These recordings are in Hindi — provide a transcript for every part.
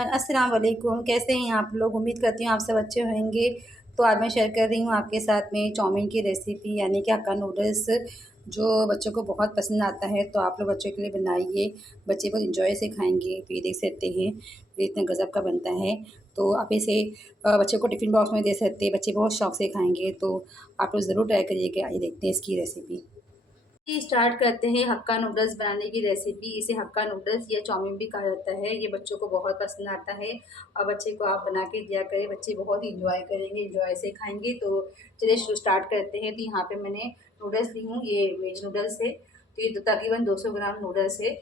एवरीवन, अस्सलाम वालेकुम। कैसे हैं आप लोग? उम्मीद करती हूँ आप सब अच्छे होंगे। तो आज मैं शेयर कर रही हूँ आपके साथ में चाउमीन की रेसिपी, यानी कि हक्का नूडल्स, जो बच्चों को बहुत पसंद आता है। तो आप लोग बच्चों के लिए बनाइए, बच्चे बहुत इंजॉय से खाएंगे। तो ये देख सकते हैं, ये इतना गज़ब का बनता है। तो आप इसे बच्चे को टिफ़िन बॉक्स में दे सकते हैं, बच्चे बहुत शौक से खाएंगे। तो आप लोग ज़रूर ट्राई करिएगा। आइए देखते हैं इसकी रेसिपी। स्टार्ट करते हैं हक्का नूडल्स बनाने की रेसिपी। इसे हक्का नूडल्स या चाउमीन भी कहा जाता है। ये बच्चों को बहुत पसंद आता है और बच्चे को आप बना के दिया करें, बच्चे बहुत इंजॉय करेंगे, इंजॉय से खाएंगे। तो चलिए स्टार्ट करते हैं। तो यहाँ पे मैंने नूडल्स ली हूँ, ये वेज नूडल्स है। तो ये तकरीबन 200 ग्राम नूडल्स है।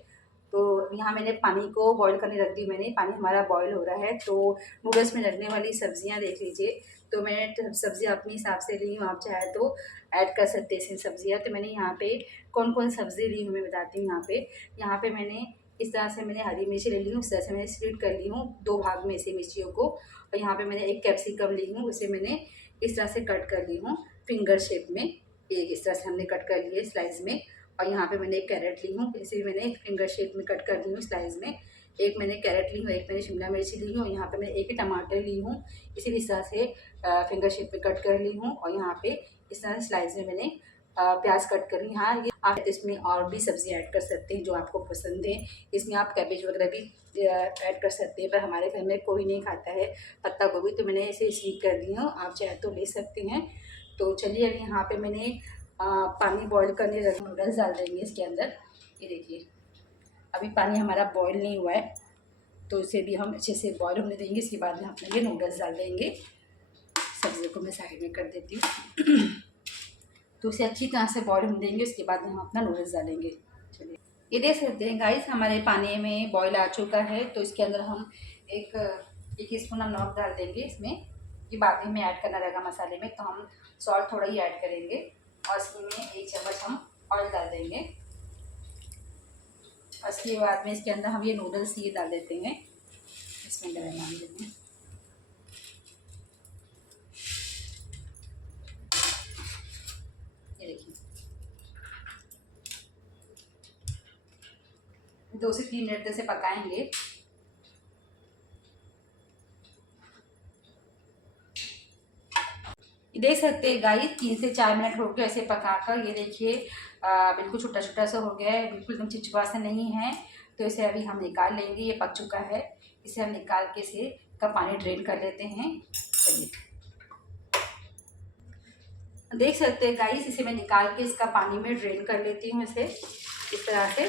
तो यहाँ मैंने पानी को बॉईल करने रख दी। मैंने पानी हमारा बॉईल हो रहा है। तो नूडल्स में लगने वाली सब्जियाँ देख लीजिए। तो मैंने सब्जियाँ अपने हिसाब से ली हूँ, आप चाहे तो ऐड कर सकते हैं इसमें सब्जियाँ। तो मैंने यहाँ पे कौन कौन सब्ज़ी ली हूँ मैं बताती हूँ। यहाँ पे मैंने इस तरह से मैंने हरी मिर्ची ले ली हूँ, इस तरह से मैंने स्प्लिट कर ली हूँ 2 भाग में इसे मिर्चियों को। और यहाँ पे मैंने एक कैप्सिकम ली हूँ, उसे मैंने इस तरह से कट कर ली हूँ फिंगर शेप में। ये इस तरह से हमने कट कर लिए स्लाइस में। और यहाँ पे मैंने एक कैरेट ली हूँ, इसे भी मैंने फिंगर शेप में कट कर ली हूँ स्लाइस में। एक मैंने कैरेट ली हूँ, एक मैंने शिमला मिर्ची ली हूँ। यहाँ पे मैं एक ही टमाटर ली हूँ, इसे भी इस तरह से फिंगर शेप में कट कर ली हूँ। और यहाँ पे इस तरह स्लाइस में मैंने प्याज कट कर ली। हाँ, ये आप इसमें और भी सब्ज़ी ऐड कर सकते हैं जो आपको पसंद है। इसमें आप कैबेज वगैरह भी ऐड कर सकते हैं, पर हमारे घर में कोई नहीं खाता है पत्ता गोभी, तो मैंने इसे स्वीट कर दी हूँ। आप चाहे तो ले सकते हैं। तो चलिए अभी यहाँ पे मैंने पानी बॉईल करने रख, नूडल्स डाल देंगे इसके अंदर। ये देखिए, अभी पानी हमारा बॉईल नहीं हुआ है, तो इसे भी हम अच्छे से बॉईल होने देंगे। इसके बाद में हम ये नूडल्स डाल देंगे। सब्जियों को मैं साइड में कर देती हूँ। तो उसे अच्छी तरह से बॉईल होने देंगे, उसके बाद में हम अपना नूडल्स डालेंगे। चलिए, ये देख सकते हैं गाइस, हमारे पानी में बॉईल आ चुका है। तो इसके अंदर हम एक स्पून हम नमक डाल देंगे इसमें। ये बाद में ऐड करना रहेगा मसाले में, तो हम सॉल्ट थोड़ा ही ऐड करेंगे। और इसमें 1 चम्मच हम ऑयल डाल देंगे। और इसके बाद में इसके अंदर हम ये नूडल्स ये डाल देते हैं, इसमें गरम डाल देते हैं। ये देखिए, 2 से 3 मिनट तक से पकाएंगे। देख सकते हैं गाइस, 3 से 4 मिनट हो गए ऐसे पकाकर। ये देखिए बिल्कुल छोटा छोटा सा हो गया है, बिल्कुल एकदम चिपचिपा सा नहीं है। तो इसे अभी हम निकाल लेंगे, ये पक चुका है। इसे हम निकाल के इसे का पानी ड्रेन कर लेते हैं। चलिए, देख सकते हैं गाइस, इसे मैं निकाल के इसका पानी में ड्रेन कर लेती हूँ इसे इस तरह से।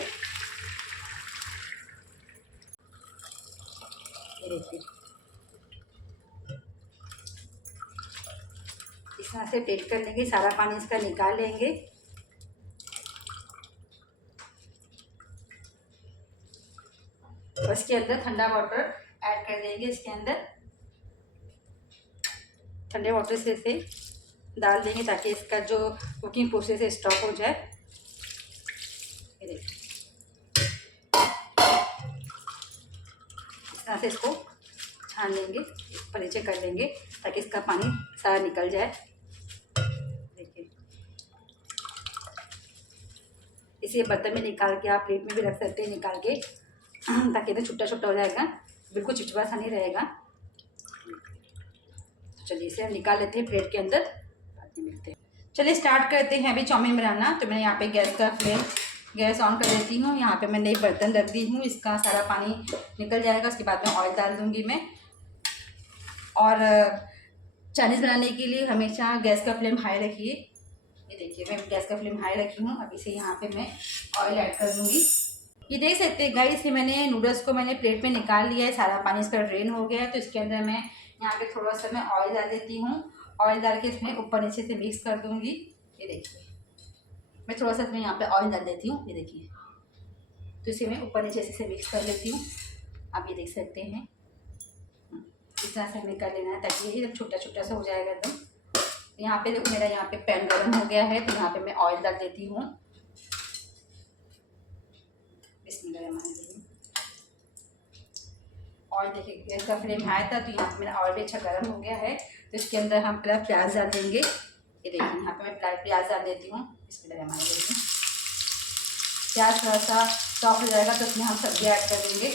ये देखिए, इस तरह से ड्रेन कर लेंगे, सारा पानी इसका निकाल लेंगे। और इसके अंदर ठंडा वाटर ऐड कर देंगे। इसके अंदर ठंडे वाटर से इसे डाल देंगे ताकि इसका जो कुकिंग प्रोसेस है स्टॉप हो जाए। ये देखिए, इस तरह से इसको छान लेंगे, ऊपर नीचे कर लेंगे ताकि इसका पानी सारा निकल जाए। देखिए, इसे बर्तन में निकाल के आप प्लेट में भी रख सकते हैं निकाल के, ताकि इधर छुट्टा छुट्टा हो जाएगा, बिल्कुल चिपचिपा सा नहीं रहेगा। तो चलिए, इसे हम निकाल लेते हैं प्लेट के अंदर, बाद में मिलते हैं। चलिए स्टार्ट करते हैं अभी चाउमीन बनाना। तो मैं यहाँ पे गैस ऑन कर देती हूँ। यहाँ पे मैंने एक बर्तन रख दी हूँ, इसका सारा पानी निकल जाएगा। उसके बाद में ऑयल डाल दूँगी मैं। और चाइनीज़ बनाने के लिए हमेशा गैस का फ्लेम हाई रखिए। ये देखिए, मैं गैस का फ्लेम हाई रखी हूँ। अब इसे यहाँ पे मैं ऑयल ऐड कर दूँगी। ये देख सकते हैं गाइस, ये मैंने नूडल्स को मैंने प्लेट में निकाल लिया है, सारा पानी इसका ड्रेन हो गया है। तो इसके अंदर मैं यहाँ पे थोड़ा सा मैं ऑयल डाल देती हूँ। ऑयल डाल के इसमें ऊपर नीचे से मिक्स कर दूँगी। ये देखिए, मैं थोड़ा सा इसमें यहाँ पे ऑयल डाल देती हूँ। ये देखिए, तो इसे मैं ऊपर नीचे से मिक्स कर लेती हूँ। आप ये देख सकते हैं, इस तरह से हमें कर लेना है ताकि ये एकदम छोटा छोटा सा हो जाएगा एकदम। यहाँ पे देखो, मेरा यहाँ पे पैन गर्म हो गया है। तो यहाँ पे मैं ऑयल डाल देती हूँ। ऑयल देखिए, गैस का फ्लेम हाई था, तो यहाँ पे मेरा ऑयल भी अच्छा गर्म हो गया है। तो इसके अंदर हम पहले प्याज डाल देंगे। ये देखिए, यहाँ पे मैं प्याज डाल देती हूँ। इसमें प्याज थोड़ा सा सॉफ्ट हो जाएगा तो इसमें हम सब्जी ऐड कर देंगे।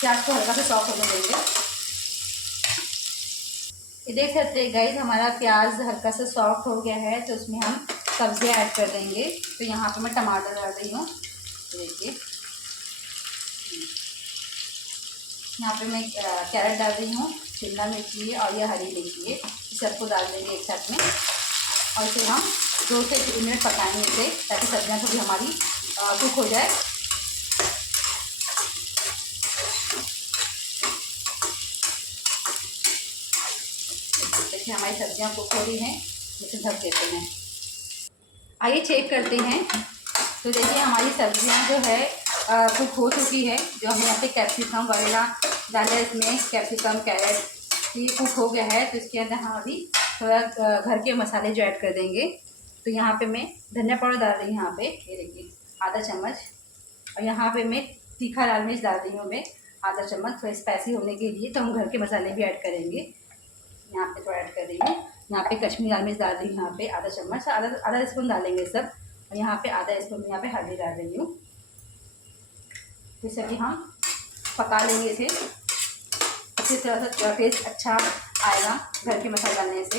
प्याज को हल्का सा सॉफ्ट होने देंगे। ये देख सकते हैं गाइस, हमारा प्याज हल्का सा सॉफ्ट हो गया है, तो उसमें हम सब्जियां ऐड कर देंगे। तो यहाँ पे मैं टमाटर डाल रही हूँ, देखिए यहाँ पे मैं कैरेट डाल रही हूँ, शिमला मिर्ची है और ये हरी मिर्ची है, सबको डाल देंगे एक साथ में। और फिर हम 2 से 3 मिनट पकाएंगे इसे, ताकि सब्जियाँ थोड़ी हमारी कुक हो जाए। देखिए हमारी सब्जियाँ कुक हो रही हैं, इसे ढक देते हैं। आइए चेक करते हैं। तो देखिए हमारी सब्जियाँ जो है कुक हो चुकी है। जो हमने यहाँ पे कैप्सिकम वगैरह डाला है, इसमें कैप्सिकम कैरेट ये कुक हो गया है। तो इसके अंदर हम अभी थोड़ा घर के मसाले जो ऐड कर देंगे। तो यहाँ पे मैं धनिया पाउडर डाल रही हूँ, यहाँ पे ये देखिए आधा चम्मच। और यहाँ पे मैं तीखा लाल मिर्च डाल रही हूँ मैं आधा चम्मच, थोड़ा स्पाइसी होने के लिए। तो हम घर के मसाले भी ऐड करेंगे, यहाँ पे थोड़ा ऐड कर रही हूँ। यहाँ पे कश्मीरी लाल मिर्च डाल रही हूँ, यहाँ पे आधा चम्मच, आधा स्पून डालेंगे सब। और यहाँ पे आधा स्पून यहाँ पे हल्दी डाल रही हूँ। जैसे कि हम पका लेंगे इसे, इससे थोड़ा सा टेस्ट अच्छा आएगा घर के मसाले डालने से।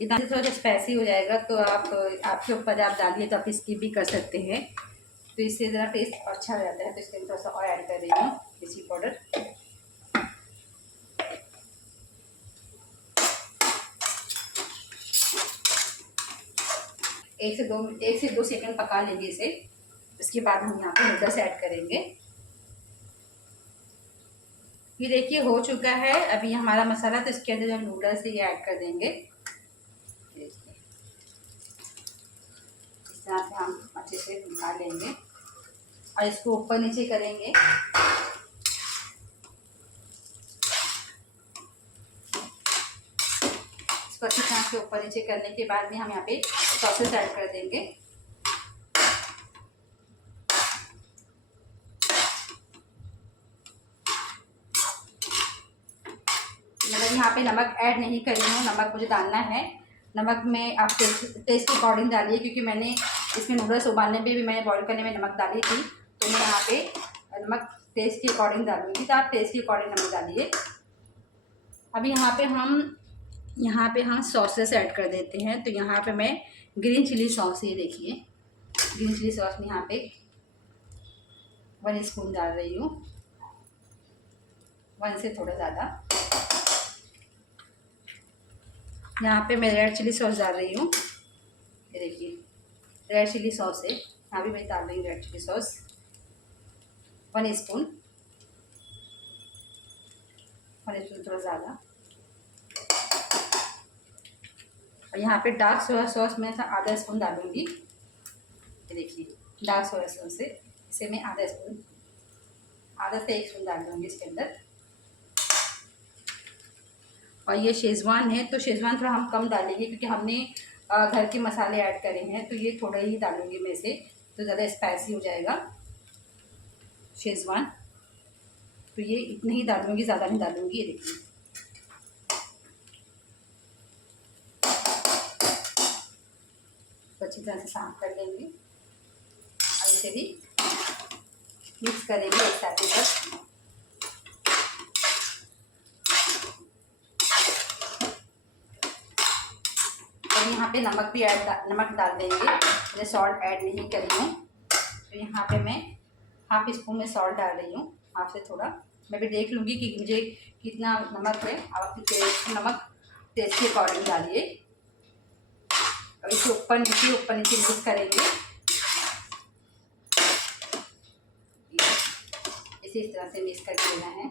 इतना थोड़ा सा स्पाइसी हो जाएगा, तो आप आपके ऊपर आप डालिए, तो आप स्किप भी कर सकते हैं। तो इससे ज़रा टेस्ट अच्छा हो जाता है। तो इसके थोड़ा सा और ऐड कर रही हूँ मिर्ची पाउडर। एक से दो सेकंड पका लेंगे इसे। इसके बाद हम यहाँ पे नूडल्स ऐड करेंगे। ये देखिए हो चुका है अभी हमारा मसाला। तो इसके अंदर जो नूडल्स है ये ऐड कर देंगे। इस तरह से हम अच्छे से निकाल लेंगे और इसको ऊपर नीचे करेंगे। इसको अच्छी तरह से ऊपर नीचे करने के बाद में हम यहाँ पे सॉसेस ऐड कर देंगे। मतलब यहाँ पे नमक ऐड नहीं कर रही हूँ, नमक मुझे डालना है। नमक में आप टेस्ट के अकॉर्डिंग डालिए, क्योंकि मैंने इसमें नूडल्स उबालने पे भी मैंने बॉईल करने में नमक डाली थी। तो मैं यहाँ पे नमक टेस्ट के अकॉर्डिंग डालूंगी, तो आप टेस्ट के अकॉर्डिंग नमक डालिए। अभी यहाँ पे हम सॉसेस ऐड कर देते हैं। तो यहाँ पे मैं ग्रीन चिली सॉस, ये देखिए ग्रीन चिली सॉस में यहाँ पे 1 स्पून डाल रही हूँ, 1 से थोड़ा ज़्यादा। यहाँ पे मैं रेड चिली सॉस डाल रही हूँ, ये देखिए रेड चिली सॉस है, यहाँ भी मैं डाल रही हूँ red chilli sauce 1 spoon, 1 spoon थोड़ा ज़्यादा। और यहाँ पे डार्क सोया सॉस मैं आधा स्पून डालूँगी, ये देखिए डार्क सोया सॉस है, इसे मैं आधा से 1 स्पून डाल दूँगी इसके अंदर। और ये शेज़वान है, तो शेज़वान थोड़ा हम कम डालेंगे, क्योंकि हमने घर के मसाले ऐड करे हैं। तो ये थोड़ा ही डालूँगी मैं इसे, तो ज़्यादा स्पाइसी हो जाएगा शेज़वान। तो ये इतने ही डालूँगी, ज़्यादा नहीं डालूँगी, ये देखिए। तो अच्छी तरह से साफ कर लेंगे और इसे भी मिक्स करेंगे एक साथ ही तक। और यहाँ पे नमक डाल देंगे, मैंने सॉल्ट ऐड नहीं करी हूँ। तो यहाँ पे मैं हाफ स्पून में सॉल्ट डाल रही हूँ, हाफ से थोड़ा। मैं भी देख लूँगी कि मुझे कितना नमक है, आप नमक टेस्ट के अकॉर्डिंग डालिए। और इसे ऊपर नीचे मिक्स करेंगे, इस तरह से मिक्स करके लेना है।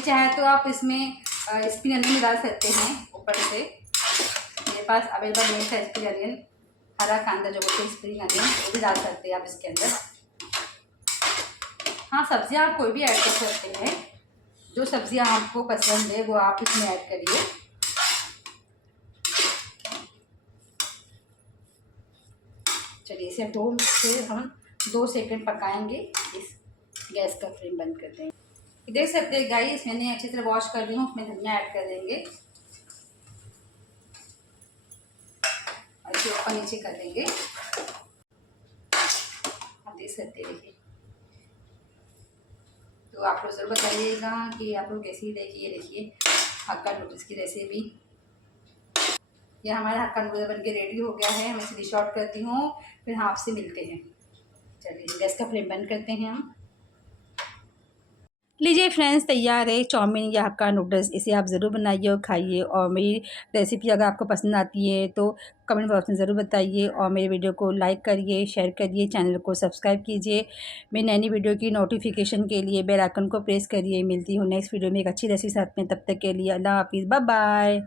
चाहे तो आप इसमें स्प्रिंग अनियन डाल सकते हैं ऊपर से। मेरे पास अवेलेबल नहीं था स्प्रिंग अनियन, हरा कांदा जो बोलते हैं स्प्रिंग अनियन, वो भी डाल सकते हैं आप इसके अंदर। हाँ, सब्जियां आप कोई भी ऐड कर सकते हैं, जो सब्जियां आपको पसंद है वो आप इसमें ऐड करिए। चलिए इसे हम 2 सेकंड पकाएंगे। इस गैस का फ्लेम बंद कर देंगे। देख सकते हैं गाइस, मैंने अच्छी तरह वॉश कर दी हूँ, उसमें धनिया ऐड कर देंगे और इसे ऊपर नीचे कर देंगे। आप देख सकते हैं। देखिए, तो आप लोग ज़रूर बताइएगा कि आप लोग कैसी लगी। ये देखिए हक्का नूडल्स की रेसिपी। ये हमारा हक्का नूडल्स बन के रेडी हो गया है। मैं इसे डिश आउट करती हूँ, फिर हम आपसे मिलते हैं। चलिए गैस का फ्लेम बंद करते हैं हम। लीजिए फ्रेंड्स, तैयार है चाउमीन या हक्का नूडल्स। इसे आप ज़रूर बनाइए और खाइए। और मेरी रेसिपी अगर आपको पसंद आती है तो कमेंट बॉक्स में ज़रूर बताइए। और मेरे वीडियो को लाइक करिए, शेयर करिए, चैनल को सब्सक्राइब कीजिए। मेरी नई वीडियो की नोटिफिकेशन के लिए बेल आइकन को प्रेस करिए। मिलती हूँ नेक्स्ट वीडियो में एक अच्छी रेसिपी साथ में। तब तक के लिए अल्लाह हाफ़िज़, बाय बाय।